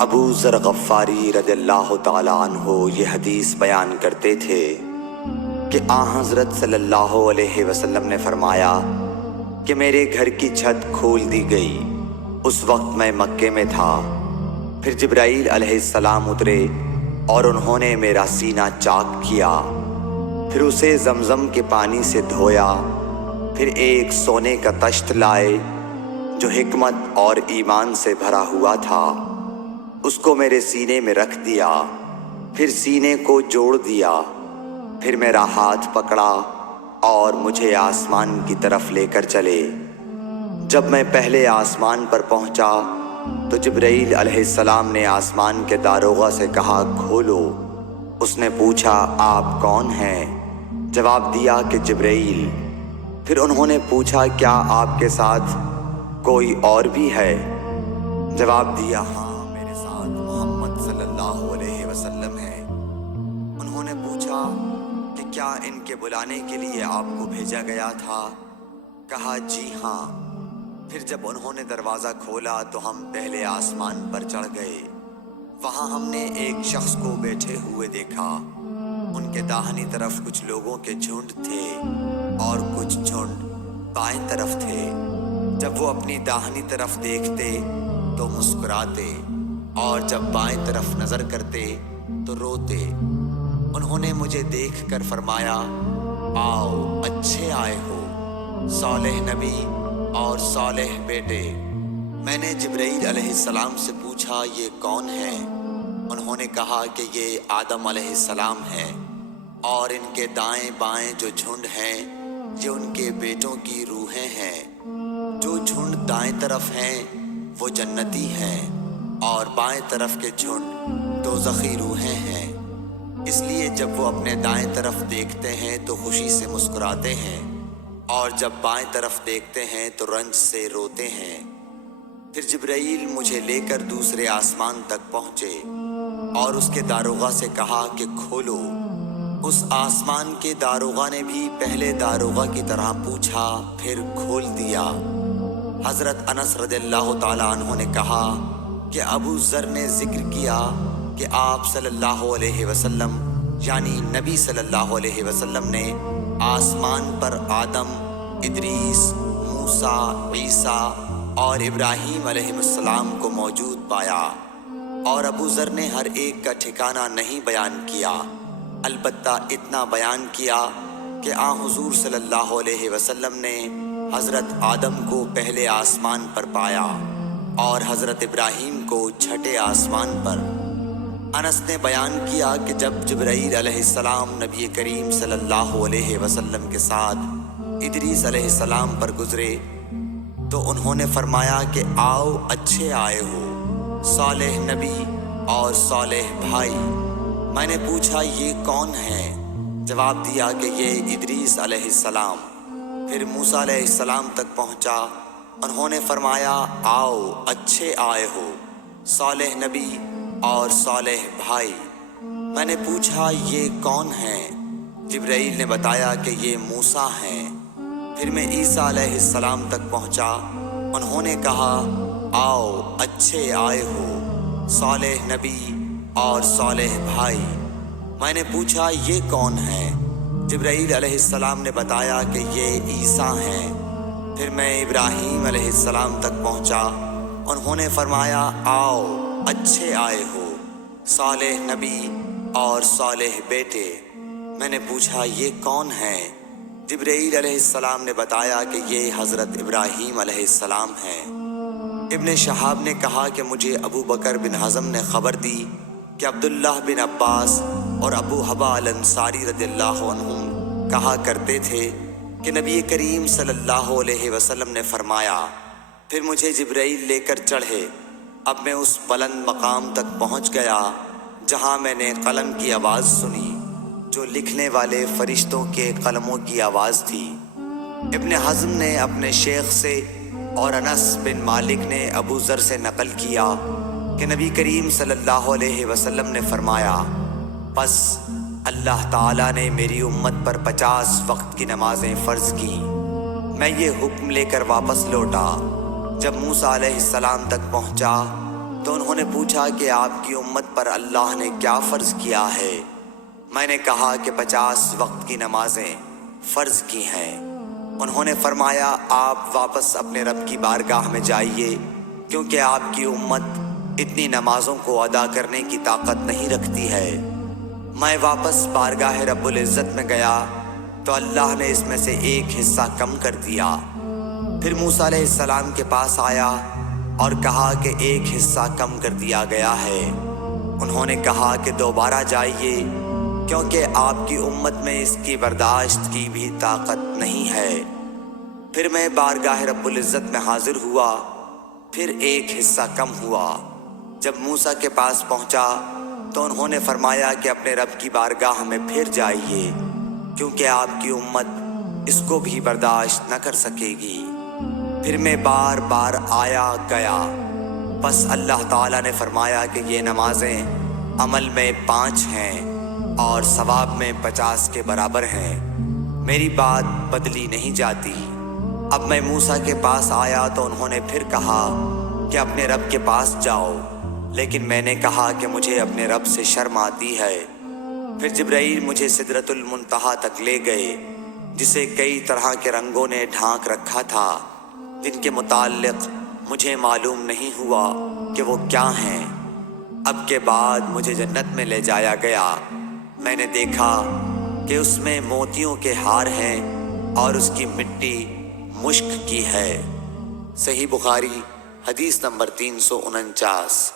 ابو ذر غفاری رضی اللہ تعالی عنہ یہ حدیث بیان کرتے تھے کہ حضرت صلی اللہ علیہ وسلم نے فرمایا کہ میرے گھر کی چھت کھول دی گئی۔ اس وقت میں مکے میں تھا۔ پھر جبرائیل علیہ السلام اترے اور انہوں نے میرا سینہ چاک کیا، پھر اسے زمزم کے پانی سے دھویا، پھر ایک سونے کا طشت لائے جو حکمت اور ایمان سے بھرا ہوا تھا، اس کو میرے سینے میں رکھ دیا، پھر سینے کو جوڑ دیا، پھر میرا ہاتھ پکڑا اور مجھے آسمان کی طرف لے کر چلے۔ جب میں پہلے آسمان پر پہنچا تو جبرائیل علیہ السلام نے آسمان کے داروغہ سے کہا کھولو۔ اس نے پوچھا آپ کون ہیں؟ جواب دیا کہ جبرائیل۔ پھر انہوں نے پوچھا کیا آپ کے ساتھ کوئی اور بھی ہے؟ جواب دیا ہاں، میرے ساتھ محمد صلی اللہ علیہ وسلم ہے۔ انہوں نے پوچھا کہ کیا ان کے بلانے کے لیے آپ کو بھیجا گیا تھا؟ کہا جی ہاں۔ پھر جب انہوں نے دروازہ کھولا تو ہم پہلے آسمان پر چڑھ گئے۔ وہاں ہم نے ایک شخص کو بیٹھے ہوئے دیکھا۔ ان کے داہنی طرف کچھ لوگوں کے جھنڈ تھے اور کچھ جھنڈ بائیں طرف تھے۔ جب وہ اپنی داہنی طرف دیکھتے تو مسکراتے اور جب بائیں طرف نظر کرتے تو روتے۔ انہوں نے مجھے دیکھ کر فرمایا آؤ اچھے آئے ہو، صالح نبی اور صالح بیٹے۔ میں نے جبرائیل علیہ السلام سے پوچھا یہ کون ہے؟ انہوں نے کہا کہ یہ آدم علیہ السلام ہے، اور ان کے دائیں بائیں جو جھنڈ ہیں یہ ان کے بیٹوں کی روحیں ہیں۔ جو جھنڈ دائیں طرف ہیں وہ جنتی ہیں، اور بائیں طرف کے جھنڈ دوزخی روحیں ہیں۔ اس لیے جب وہ اپنے دائیں طرف دیکھتے ہیں تو خوشی سے مسکراتے ہیں، اور جب بائیں طرف دیکھتے ہیں تو رنج سے روتے ہیں۔ پھر جبرائیل مجھے لے کر دوسرے آسمان تک پہنچے اور اس کے داروغہ سے کہا کہ کھولو۔ اس آسمان کے داروغہ نے بھی پہلے داروغہ کی طرح پوچھا، پھر کھول دیا۔ حضرت انس رضی اللہ تعالیٰ عنہ نے کہا کہ ابو ذر نے ذکر کیا کہ آپ صلی اللہ علیہ وسلم یعنی نبی صلی اللہ علیہ وسلم نے آسمان پر آدم، ادریس، موسیٰ، عیسیٰ اور ابراہیم علیہ السلام کو موجود پایا، اور ابو ذر نے ہر ایک کا ٹھکانہ نہیں بیان کیا، البتہ اتنا بیان کیا کہ حضور صلی اللہ علیہ وسلم نے حضرت آدم کو پہلے آسمان پر پایا اور حضرت ابراہیم کو چھٹے آسمان پر۔ انس نے بیان کیا کہ جب جبرائیل علیہ السلام نبی کریم صلی اللہ علیہ وسلم کے ساتھ ادریس علیہ السلام پر گزرے تو انہوں نے فرمایا کہ آؤ اچھے آئے ہو، صالح نبی اور صالح بھائی۔ میں نے پوچھا یہ کون ہے؟ جواب دیا کہ یہ ادریس علیہ السلام۔ پھر موسیٰ علیہ السلام تک پہنچا۔ انہوں نے فرمایا آؤ اچھے آئے ہو، صالح نبی اور صالح بھائی۔ میں نے پوچھا یہ کون ہیں؟ جبرائیل نے بتایا کہ یہ موسیٰ ہیں۔ پھر میں عیسیٰ علیہ السلام تک پہنچا۔ انہوں نے کہا آؤ اچھے آئے ہو، صالح نبی اور صالح بھائی۔ میں نے پوچھا یہ کون ہیں؟ جبرائیل علیہ السلام نے بتایا کہ یہ عیسیٰ ہیں۔ پھر میں ابراہیم علیہ السلام تک پہنچا۔ انہوں نے فرمایا آؤ اچھے آئے ہو، صالح نبی اور صالح بیٹے۔ میں نے پوچھا یہ کون ہیں؟ جبرائیل علیہ السلام نے بتایا کہ یہ حضرت ابراہیم علیہ السلام ہیں۔ ابن شہاب نے کہا کہ مجھے ابو بکر بن حزم نے خبر دی کہ عبداللہ بن عباس اور ابو حبا الانصاری رضی اللہ عنہم کہا کرتے تھے کہ نبی کریم صلی اللہ علیہ وسلم نے فرمایا، پھر مجھے جبرائیل لے کر چڑھے۔ اب میں اس بلند مقام تک پہنچ گیا جہاں میں نے قلم کی آواز سنی جو لکھنے والے فرشتوں کے قلموں کی آواز تھی۔ ابن حزم نے اپنے شیخ سے اور انس بن مالک نے ابو ذر سے نقل کیا کہ نبی کریم صلی اللہ علیہ وسلم نے فرمایا، پس اللہ تعالیٰ نے میری امت پر 50 وقت کی نمازیں فرض کی۔ میں یہ حکم لے کر واپس لوٹا۔ جب موسیٰ علیہ السلام تک پہنچا تو انہوں نے پوچھا کہ آپ کی امت پر اللہ نے کیا فرض کیا ہے؟ میں نے کہا کہ 50 وقت کی نمازیں فرض کی ہیں۔ انہوں نے فرمایا آپ واپس اپنے رب کی بارگاہ میں جائیے، کیونکہ آپ کی امت اتنی نمازوں کو ادا کرنے کی طاقت نہیں رکھتی ہے۔ میں واپس بارگاہ رب العزت میں گیا تو اللہ نے اس میں سے ایک حصہ کم کر دیا۔ پھر موسیٰ علیہ السلام کے پاس آیا اور کہا کہ ایک حصہ کم کر دیا گیا ہے۔ انہوں نے کہا کہ دوبارہ جائیے، کیونکہ آپ کی امت میں اس کی برداشت کی بھی طاقت نہیں ہے۔ پھر میں بارگاہ رب العزت میں حاضر ہوا، پھر ایک حصہ کم ہوا۔ جب موسیٰ کے پاس پہنچا تو انہوں نے فرمایا کہ اپنے رب کی بارگاہ میں پھر جائیے، کیونکہ آپ کی امت اس کو بھی برداشت نہ کر سکے گی۔ پھر میں بار بار آیا گیا، بس اللہ تعالیٰ نے فرمایا کہ یہ نمازیں عمل میں 5 ہیں اور ثواب میں 50 کے برابر ہیں، میری بات بدلی نہیں جاتی۔ اب میں موسیٰ کے پاس آیا تو انہوں نے پھر کہا کہ اپنے رب کے پاس جاؤ، لیکن میں نے کہا کہ مجھے اپنے رب سے شرم آتی ہے۔ پھر جبرائیل مجھے سدرۃ المنتہا تک لے گئے، جسے کئی طرح کے رنگوں نے ڈھانک رکھا تھا، جن کے متعلق مجھے معلوم نہیں ہوا کہ وہ کیا ہیں۔ اب کے بعد مجھے جنت میں لے جایا گیا۔ میں نے دیکھا کہ اس میں موتیوں کے ہار ہیں اور اس کی مٹی مشک کی ہے۔ صحیح بخاری حدیث نمبر 349۔